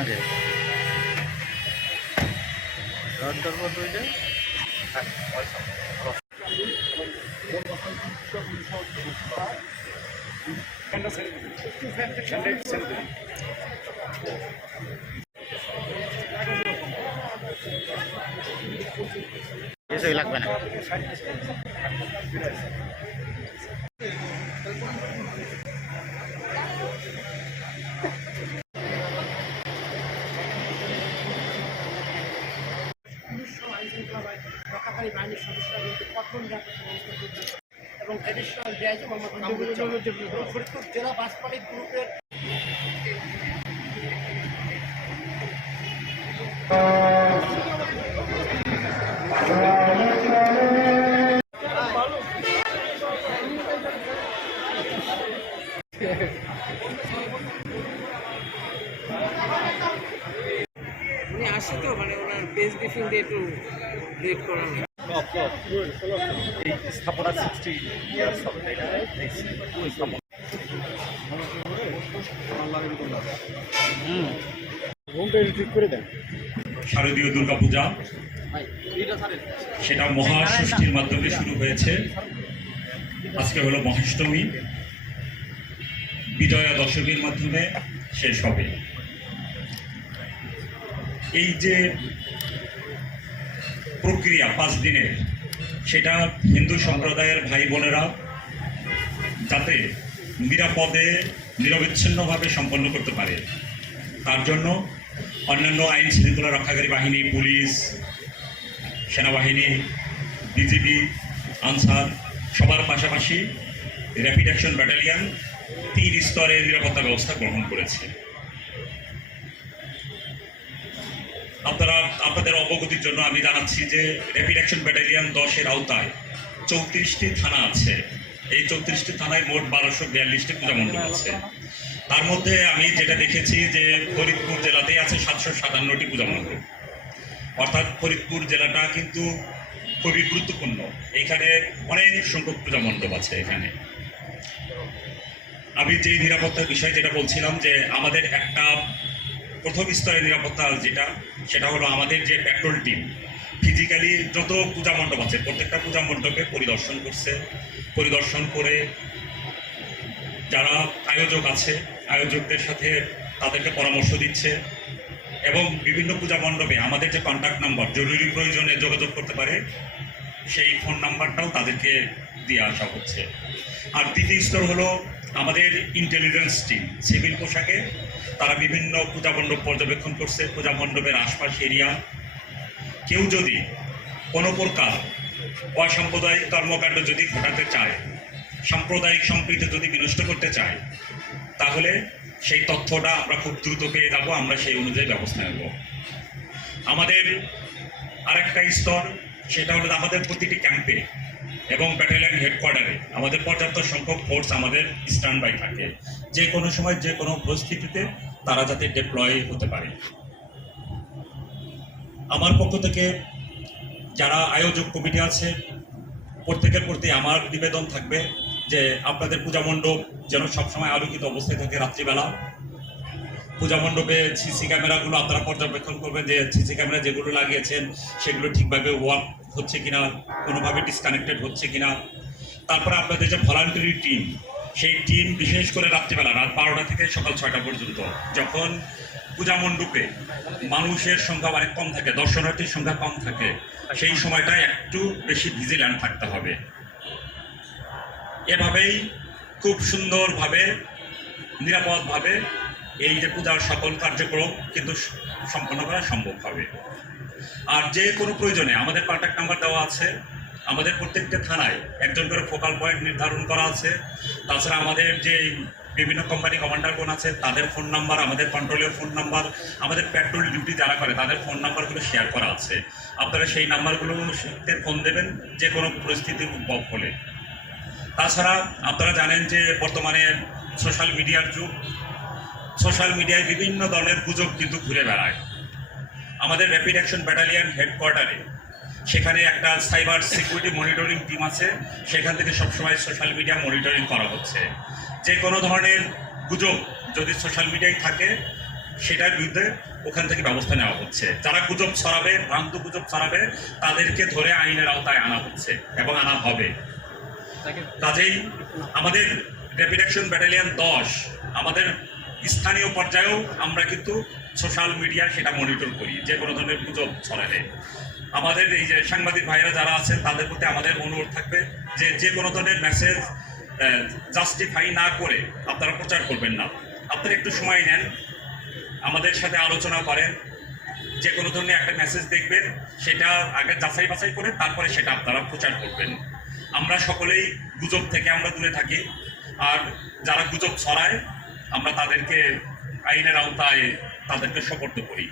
আগে রডটার মতো ওইটা কিছুই লাগবে না। রক্ষাকারী বাহিনীর সদস্যরা কিন্তু কঠোর নিরাপত্তা ব্যবস্থা করছে এবং ট্রেডিশনাল ডিআইজি ফরিদপুর জেলা বাস মালিক গ্রুপের উনি আসছে তো মানে ওনার বেস ব্রিফিং দিয়ে একটু লেট করা হয়। এই স্থাপনা 60 ইয়ার্স হবে তাই না? এই স্থাপনা ঠিক করে দেন। শারদীয় দুর্গাপূজা সেটা মহাষষ্ঠীর মাধ্যমে শুরু হয়েছে। আজকে হলো মহাষ্টমী, বিজয়া দশমীর মাধ্যমে শেষ হবে। এই যে প্রক্রিয়া 5 দিনের, সেটা হিন্দু সম্প্রদায়ের ভাই বোনেরা যাতে নিরাপদে নিরবিচ্ছিন্নভাবে সম্পন্ন করতে পারে, তার জন্য অন্যান্য আইন শৃঙ্খলা রক্ষাকারী বাহিনী, পুলিশ, সেনাবাহিনী, বিজিবি, আনসার সবার পাশাপাশি র্যাপিড অ্যাকশন ব্যাটালিয়ন 3 স্তরের নিরাপত্তা ব্যবস্থা গ্রহণ করেছে। আপনাদের অবগতির জন্য আমি জানাচ্ছি যে র্যাপিড অ্যাকশন ব্যাটালিয়ন 10-এর আওতায় 34টি থানা আছে। এই 34টি থানায় মোট 1242টি পূজা মণ্ডপ আছে। তার মধ্যে আমি যেটা দেখেছি যে ফরিদপুর জেলাতেই আছে 757টি পূজা মণ্ডপ। অর্থাৎ ফরিদপুর জেলাটা কিন্তু খুবই গুরুত্বপূর্ণ। এখানে অনেক সংখ্যক পূজা মণ্ডপ আছে। এখানে আমি যে নিরাপত্তার বিষয় যেটা বলছিলাম যে আমাদের একটা প্রথম স্তরের নিরাপত্তা সেটা হলো আমাদের যে পেট্রোল টিম ফিজিক্যালি যত পূজা মণ্ডপ আছে প্রত্যেকটা পূজা মণ্ডপে পরিদর্শন করে যারা আয়োজক আছে আয়োজকদের সাথে তাদেরকে পরামর্শ দিচ্ছে এবং বিভিন্ন পূজা মণ্ডপে আমাদের যে কন্ট্যাক্ট নাম্বার জরুরি প্রয়োজনে যোগাযোগ করতে পারে সেই ফোন নাম্বারটাও তাদেরকে দিয়ে আসা হচ্ছে। আর দ্বিতীয় স্তর হলো আমাদের ইন্টেলিজেন্স টিম সিভিল পোশাকে তারা বিভিন্ন পূজা মণ্ডপ পর্যবেক্ষণ করছে। পূজা মণ্ডপের আশপাশ এরিয়া কেউ যদি কোনো প্রকার অসাম্প্রদায়িক কর্মকাণ্ড যদি ঘটাতে চায়, সাম্প্রদায়িক সম্প্রীতি যদি বিনষ্ট করতে চায়, তাহলে সেই তথ্যটা আমরা খুব দ্রুত পেয়ে যাব। আমরা সেই অনুযায়ী ব্যবস্থা নেব। আমাদের আরেকটা স্তর সেটা হলো আমাদের প্রতিটি ক্যাম্পে এবং ব্যাটালিয়ন হেডকোয়ার্টারে আমাদের পর্যাপ্ত সংখ্যক ফোর্স আমাদের স্ট্যান্ড বাই থাকে, যে কোনো সময় যে কোনো পরিস্থিতিতে তারা যাতে ডিপ্লয় হতে পারে। আমার পক্ষ থেকে যারা আয়োজক কমিটি আছে প্রত্যেকের প্রতি আমার নিবেদন থাকবে যে আপনাদের পূজা মণ্ডপ যেন সবসময় আলোকিত অবস্থায় থাকে। রাত্রিবেলা পূজা মণ্ডপে সিসি ক্যামেরাগুলো আপনারা পর্যবেক্ষণ করবেন যে সিসি ক্যামেরা যেগুলো লাগিয়েছেন সেগুলো ঠিকভাবে ওয়ার্ক হচ্ছে কিনা, কোনোভাবে ডিসকানেক্টেড হচ্ছে কিনা। তারপরে আপনাদের যে ভলান্টারি টিম, সেই টিম বিশেষ করে রাত্রিবেলা রাত 12টা থেকে সকাল 6টা পর্যন্ত যখন পূজা মণ্ডপে মানুষের সংখ্যা অনেক কম থাকে, দর্শনার্থীর সংখ্যা কম থাকে, সেই সময়টায় একটু বেশি ভিজিল্যান্ট থাকতে হবে। এভাবেই খুব সুন্দরভাবে নিরাপদভাবে এই যে পূজার সকল কার্যক্রম কিন্তু সম্পন্ন করা সম্ভব হবে। আর যে কোনো প্রয়োজনে আমাদের কন্ট্যাক্ট নাম্বার দেওয়া আছে। আমাদের প্রত্যেকটা থানায় একজন করে ফোকাল পয়েন্ট নির্ধারণ করা আছে। তাছাড়া আমাদের যে বিভিন্ন কোম্পানি কমান্ডারগণ আছে তাদের ফোন নাম্বার, আমাদের কন্ট্রোলের ফোন নাম্বার, আমাদের পেট্রোল ডিউটি যারা করে তাদের ফোন নাম্বারগুলো শেয়ার করা আছে। আপনারা সেই নাম্বারগুলোতে ফোন দেবেন যে কোনো পরিস্থিতির উদ্ভব হলে। তাছাড়া আপনারা জানেন যে বর্তমানে সোশ্যাল মিডিয়ার যুগ। সোশ্যাল মিডিয়ায় বিভিন্ন ধরনের গুজব কিন্তু ঘুরে বেড়ায়। আমাদের র্যাপিড অ্যাকশন ব্যাটালিয়ন হেডকোয়ার্টারে সেখানে একটা সাইবার সিকিউরিটি মনিটরিং টিম আছে। সেখান থেকে সবসময় সোশ্যাল মিডিয়া মনিটরিং করা হচ্ছে। যে কোনো ধরনের গুজব যদি সোশ্যাল মিডিয়ায় থাকে সেটার বিরুদ্ধে ওখান থেকে ব্যবস্থা নেওয়া হচ্ছে। যারা গুজব ছড়াবে, ভ্রান্ত গুজব ছড়াবে, তাদেরকে ধরে আইনের আওতায় আনা হচ্ছে এবং আনা হবে। কাজেই আমাদের র্যাপিড অ্যাকশন ব্যাটালিয়ন 10 আমাদের স্থানীয় পর্যায়েও আমরা কিন্তু সোশ্যাল মিডিয়া সেটা মনিটর করি, যে কোনো ধরনের গুজব ছড়ালে। আমাদের এই যে সাংবাদিক ভাইরা যারা আছেন তাদের প্রতি আমাদের অনুরোধ থাকবে যে যে কোনো ধরনের মেসেজ জাস্টিফাই না করে আপনারা প্রচার করবেন না। আপনারা একটু সময় নেন, আমাদের সাথে আলোচনা করেন, যে কোনো ধরনের একটা মেসেজ দেখবেন, সেটা আগে যাচাই বাছাই করে তারপরে সেটা আপনারা প্রচার করবেন। আমরা সকলেই গুজব থেকে আমরা দূরে থাকি, আর যারা গুজব ছড়ায় আমরা তাদেরকে আইনের আওতায় তাদেরকে সোপর্দ করি।